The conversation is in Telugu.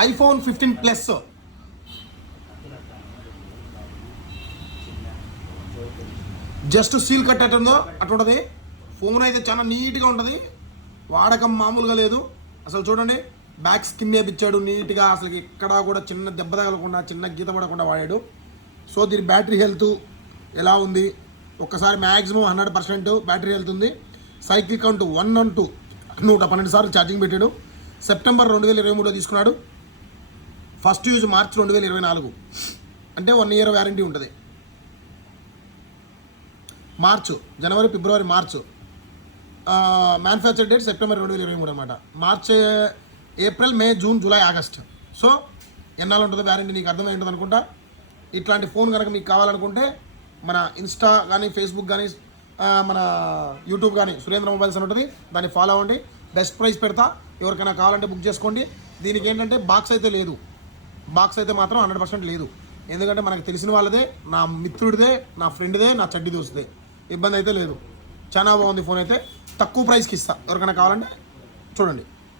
iPhone 15 Plus. Just seal cut అట్టుందో అటు ఉంటుంది. ఫోన్ అయితే చాలా నీట్గా ఉంటుంది, వాడకం మామూలుగా లేదు అసలు. చూడండి, బ్యాక్ స్కిన్ వేపించాడు నీట్గా, అసలు ఎక్కడా కూడా చిన్న దెబ్బ తగలకుండా, చిన్న గీత పడకుండా వాడాడు. సో దీని బ్యాటరీ హెల్త్ ఎలా ఉంది ఒక్కసారి, మ్యాక్సిమం 100% బ్యాటరీ హెల్త్ ఉంది. సైకిల్ కౌంట్ 112, 112 సార్లు ఛార్జింగ్ పెట్టాడు. సెప్టెంబర్ 2023లో తీసుకున్నాడు. ఫస్ట్ యూజ్ మార్చ్ 2024, అంటే 1 year వ్యారంటీ ఉంటుంది. మార్చ్, జనవరి, ఫిబ్రవరి, మార్చ్. మ్యానుఫ్యాక్చర్ డేట్ సెప్టెంబర్ 2023 అనమాట. మార్చ్, ఏప్రిల్, మే, జూన్, జూలై, ఆగస్ట్. సో ఎన్నాళ్ళు ఉంటుందో వ్యారంటీ నీకు అర్థమై ఉంటుంది అనుకుంటా. ఇట్లాంటి ఫోన్ కనుక మీకు కావాలనుకుంటే మన ఇన్స్టా కానీ, ఫేస్బుక్ కానీ, మన యూట్యూబ్ కానీ సురేంద్ర మొబైల్స్ అని ఉంటుంది, దాన్ని ఫాలో అవ్వండి. బెస్ట్ ప్రైస్ పెడతా, ఎవరికైనా కావాలంటే బుక్ చేసుకోండి. దీనికి ఏంటంటే బాక్స్ అయితే లేదు, బాక్స్ అయితే మాత్రం 100% లేదు. ఎందుకంటే మనకు తెలిసిన వాళ్ళదే, నా మిత్రుడిదే, నా ఫ్రెండ్దే, నా చెడ్డి దోస్తుదే, ఇబ్బంది అయితే లేదు. చాలా బాగుంది ఫోన్ అయితే, తక్కువ ప్రైస్కి ఇస్తా. ఎవరికైనా కావాలంటే చూడండి.